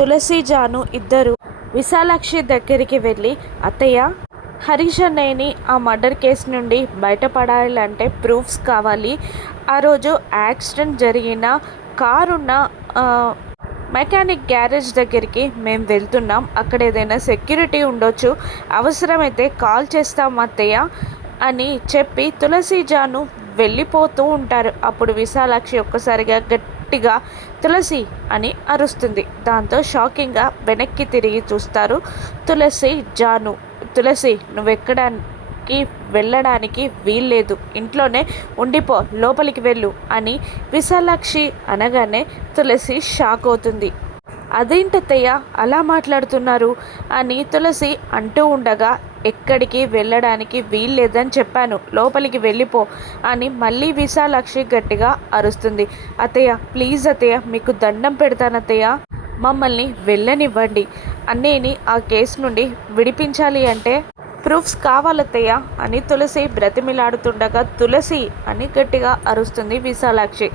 తులసి జాను ఇద్దరు విశాలాక్షి దగ్గరికి వెళ్ళి, అత్తయ్య, హరీష్ అన్నయ్యని ఆ మర్డర్ కేసు నుండి బయటపడాలంటే ప్రూఫ్స్ కావాలి. ఆ రోజు యాక్సిడెంట్ జరిగిన కారున్న మెకానిక్ గ్యారేజ్ దగ్గరికి మేము వెళ్తున్నాం. అక్కడ ఏదైనా సెక్యూరిటీ ఉండొచ్చు, అవసరమైతే కాల్ చేస్తాం అత్తయ్య అని చెప్పి తులసి జాను వెళ్ళిపోతూ ఉంటారు. అప్పుడు విశాలాక్షి ఒక్కసారిగా గట్టిగా తులసి అని అరుస్తుంది. దాంతో షాకింగ్గా వెనక్కి తిరిగి చూస్తారు తులసి, జాను. తులసి, నువ్వెక్కడానికి వెళ్ళడానికి వీల్లేదు, ఇంట్లోనే ఉండిపో, లోపలికి వెళ్ళు అని విశాలాక్షి అనగానే తులసి షాక్ అవుతుంది. అదేంటత్తయ్య అలా మాట్లాడుతున్నారు అని తులసి అంటూ ఉండగా, ఎక్కడికి వెళ్ళడానికి వీల్లేదని చెప్పాను, లోపలికి వెళ్ళిపో అని మళ్ళీ విశాలాక్షి గట్టిగా అరుస్తుంది. అత్తయ్య, ప్లీజ్ అత్తయ్య, మీకు దండం పెడతానత్తయ్య, మమ్మల్ని వెళ్ళనివ్వండి. అన్నయ్యని ఆ కేసు నుండి విడిపించాలి అంటే ప్రూఫ్స్ కావాలత్తయ్య అని తులసి బ్రతిమిలాడుతుండగా, తులసి అని గట్టిగా అరుస్తుంది విశాలాక్షి.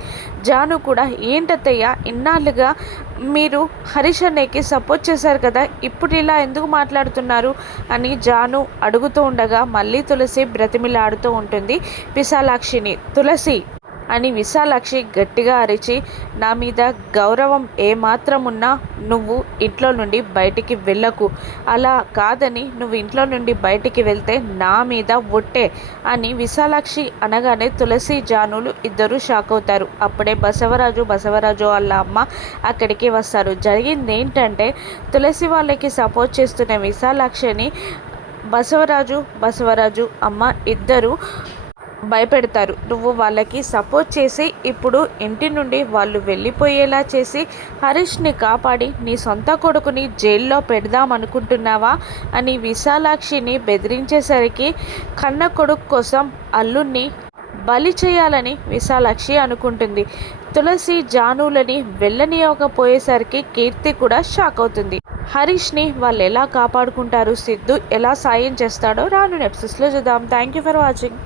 జాను కూడా, ఏంటత్తయ్య, ఇన్నాళ్ళుగా మీరు హరీష్ అన్నయ్యకి సపోర్ట్ చేశారు కదా, ఇప్పుడు ఇలా ఎందుకు మాట్లాడుతున్నారు అని జాను అడుగుతూ ఉండగా మళ్ళీ తులసి బ్రతిమిలాడుతూ ఉంటుంది విశాలాక్షిని. తులసి అని విశాలాక్షి గట్టిగా అరిచి, నా మీద గౌరవం ఏమాత్రం ఉన్నా నువ్వు ఇంట్లో నుండి బయటికి వెళ్ళకు, అలా కాదని నువ్వు ఇంట్లో నుండి బయటికి వెళ్తే నా మీద ఒట్టే అని విశాలాక్షి అనగానే తులసి, జానులు ఇద్దరు షాక్ అవుతారు. అప్పుడే బసవరాజు వాళ్ళ అమ్మ అక్కడికి వస్తారు. జరిగింది ఏంటంటే, తులసి వాళ్ళకి సపోర్ట్ చేస్తున్న విశాలాక్షిని బసవరాజు అమ్మ ఇద్దరు భయపెడతారు. నువ్వు వాళ్ళకి సపోర్ట్ చేసి ఇప్పుడు ఇంటి నుండి వాళ్ళు వెళ్ళిపోయేలా చేసి హరీష్ని కాపాడి నీ సొంత కొడుకుని జైల్లో పెడదామనుకుంటున్నావా అని విశాలాక్షిని బెదిరించేసరికి, కన్న కొడుకు కోసం అల్లుణ్ణి బలి చేయాలని విశాలాక్షి అనుకుంటుంది. తులసి, జానులని వెళ్ళనివ్వకపోయేసరికి కీర్తి కూడా షాక్ అవుతుంది. హరీష్ని వాళ్ళు ఎలా కాపాడుకుంటారు, సిద్ధు ఎలా సాయం చేస్తాడో రాను ఎపిసోడ్స్లో చూద్దాం. Thank you for watching.